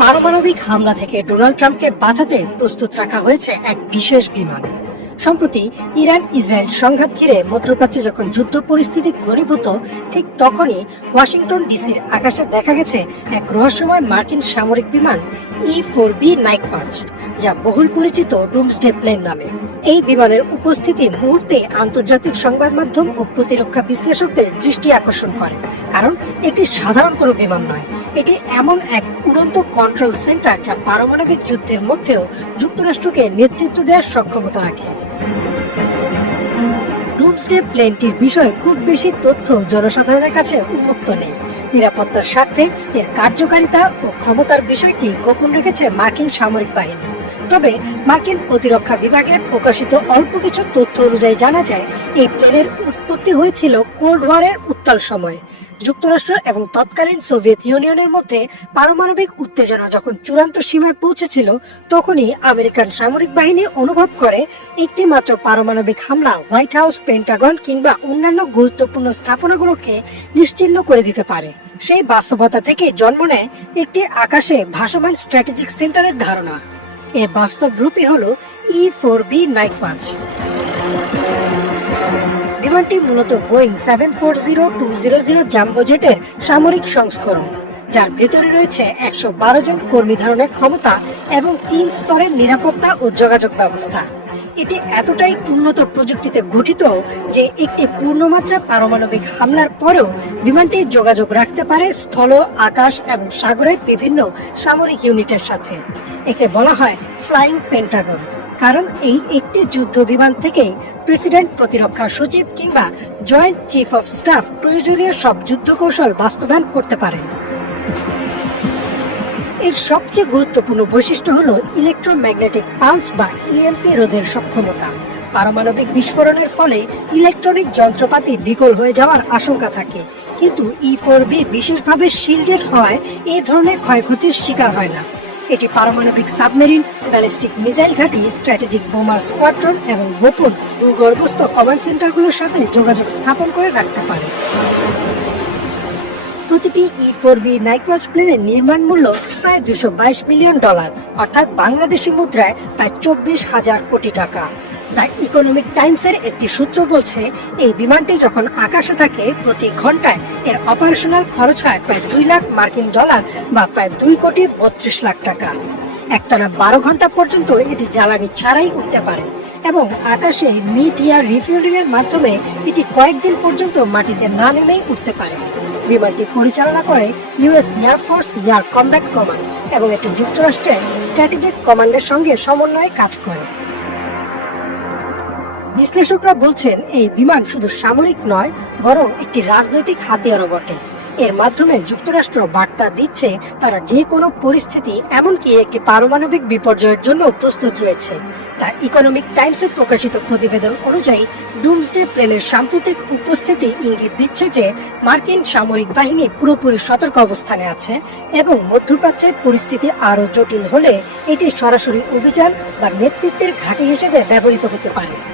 পারমাণবিক হামলা থেকে ডোনাল্ড ট্রাম্পকে বাঁচাতে প্রস্তুত রাখা হয়েছে এক বিশেষ বিমান। সম্প্রতি ইরান ইসরায়েল সংঘাত ঘিরে মধ্যপ্রাচ্যে যখন যুদ্ধ পরিস্থিতি ঘনীভূত ঠিক তখনই ওয়াশিংটন ডিসির আকাশে দেখা গেছে এক রহস্যময় মার্কিন সামরিক বিমান ই ফোর বি নাইট পাঁচ, যা বহুল পরিচিত ডুমসডে প্লেন নামে। এই বিমানের উপস্থিতি মুহূর্তে আন্তর্জাতিক সংবাদ মাধ্যম ও প্রতিরক্ষা বিশ্লেষকদের দৃষ্টি আকর্ষণ করে, কারণ এটি সাধারণ কোনো বিমান নয়। এটি এমন এক উড়ন্ত কন্ট্রোল সেন্টার যা পারমাণবিক যুদ্ধের মধ্যেও যুক্তরাষ্ট্রকে নেতৃত্ব দেওয়ার সক্ষমতা রাখে। ডুমসডে প্লেনটির বিষয়ে খুব বেশি তথ্য জনসাধারণের কাছে উন্মুক্ত নেই। নিরাপত্তার স্বার্থে এর কার্যকারিতা ও ক্ষমতার বিষয়টি গোপন রেখেছে মার্কিন সামরিক বাহিনী। তবে মার্কিন প্রতিরক্ষা বিভাগের প্রকাশিত অল্প কিছু তথ্য অনুযায়ী জানা যায়, এই প্লেনের উৎপত্তি হয়েছিল কোল্ড ওয়ারের উত্তাল সময়ে। যুক্তরাষ্ট্র এবং তৎকালীন সোভিয়েত ইউনিয়নের মধ্যে পারমাণবিক উত্তেজনা যখন চূড়ান্ত সীমায় পৌঁছেছিল, তখনই আমেরিকান সামরিক বাহিনী অনুভব করে একটি মাত্র পারমাণবিক হামলা হোয়াইট হাউস, পেন্টাগন কিংবা অন্যান্য গুরুত্বপূর্ণ স্থাপনাগুলোকে নিশ্চিহ্ন করে দিতে পারে। সেই বাস্তবতা থেকে জন্ম নেয় একটি আকাশে ভাসমান স্ট্র্যাটেজিক সেন্টারের ধারণা। এর বাস্তব রূপই হলো ই ফোর বি নাইট পাঁচ বিমানটি মূলত Boeing seven four zero two zero zero jumbo জেটের সামরিক সংস্করণ, যার ভেতরে রয়েছে একশো বারো জন কর্মী ধারণের ক্ষমতা এবং তিন স্তরের নিরাপত্তা ও যোগাযোগ ব্যবস্থা। এটি এতটাই উন্নত প্রযুক্তিতে গঠিত যে একটি পূর্ণমাত্রা পারমাণবিক হামলার পরেও বিমানটি যোগাযোগ রাখতে পারে স্থল, আকাশ এবং সাগরের বিভিন্ন সামরিক ইউনিটের সাথে। একে বলা হয় ফ্লাইং পেন্টাগন। কারণ এই একটি যুদ্ধ বিমান থেকেই প্রেসিডেন্ট প্রতিরক্ষা সচিব কিংবা জয়েন্ট চিফ অফ স্টাফ প্রয়োজনীয় সব যুদ্ধ কৌশল বাস্তবায়ন করতে পারে। এর সবচেয়ে গুরুত্বপূর্ণ বৈশিষ্ট্য হল ইলেকট্রোম্যাগনেটিক পালস বা ইএমপি রোধের সক্ষমতা। পারমাণবিক বিস্ফোরণের ফলে ইলেকট্রনিক যন্ত্রপাতি বিকল হয়ে যাওয়ার আশঙ্কা থাকে। কিন্তু ই ফোর বি বিশেষভাবে শিল্ডেড হওয়ায় এ ধরনের ক্ষয়ক্ষতির শিকার হয় না। এটি পারমাণবিক সাবমেরিন, ব্যালিস্টিক মিসাইল ঘাঁটি, স্ট্র্যাটেজিক বোমার স্কোয়াড্রন এবং গোপন ভূগর্ভস্থ কমান্ড সেন্টারগুলোর সাথে যোগাযোগ স্থাপন করে রাখতে পারে। প্রতিটি ই ফোর বি নাইটওয়াচ প্লেনের নির্মাণ মূল্য প্রায় দুশো মিলিয়ন ডলার, অর্থাৎ বাংলাদেশি মুদ্রায় প্রায় চব্বিশ হাজার কোটি টাকা। দ্য ইকোনমিক টাইমসের একটি সূত্র বলছে, এই বিমানটি যখন আকাশে থাকে, প্রতি ঘন্টায় এর অপারেশনাল খরচ হয় প্রায় দুই লাখ মার্কিন ডলার বা প্রায় দুই কোটি বত্রিশ লাখ টাকা। একটানা বারো ঘণ্টা পর্যন্ত এটি জ্বালানি ছাড়াই উঠতে পারে এবং আকাশে মিড ইয়ার রিফিউলিং এর মাধ্যমে এটি কয়েকদিন পর্যন্ত মাটিতে না নেমেই উঠতে পারে। বিমানটি পরিচালনা করে US air force air combat command এবং এটি যুক্তরাষ্ট্রের স্ট্র্যাটেজিক কমান্ডের সঙ্গে সমন্বয়ে কাজ করে। বিশ্লেষকরা বলছেন, এই বিমান শুধু সামরিক নয়, বরং একটি রাজনৈতিক হাতিয়ারও বটে। এর মাধ্যমে যুক্তরাষ্ট্র বার্তা দিচ্ছে, তারা যে কোনো পরিস্থিতি, এমনকি একটি পারমাণবিক বিপর্যয়ের জন্য প্রস্তুত রয়েছে। তা ইকোনমিক টাইমসে প্রকাশিত প্রতিবেদন অনুযায়ী, ডুমসডে প্লেনের সাম্প্রতিক উপস্থিতি ইঙ্গিত দিচ্ছে যে, মার্কিন সামরিক বাহিনী পুরোপুরি সতর্ক অবস্থানে আছে এবং মধ্যপ্রাচ্যের পরিস্থিতি আরও জটিল হলে এটি সরাসরি অভিযান বা নেতৃত্বের ঘাঁটি হিসেবে ব্যবহৃত হতে পারে।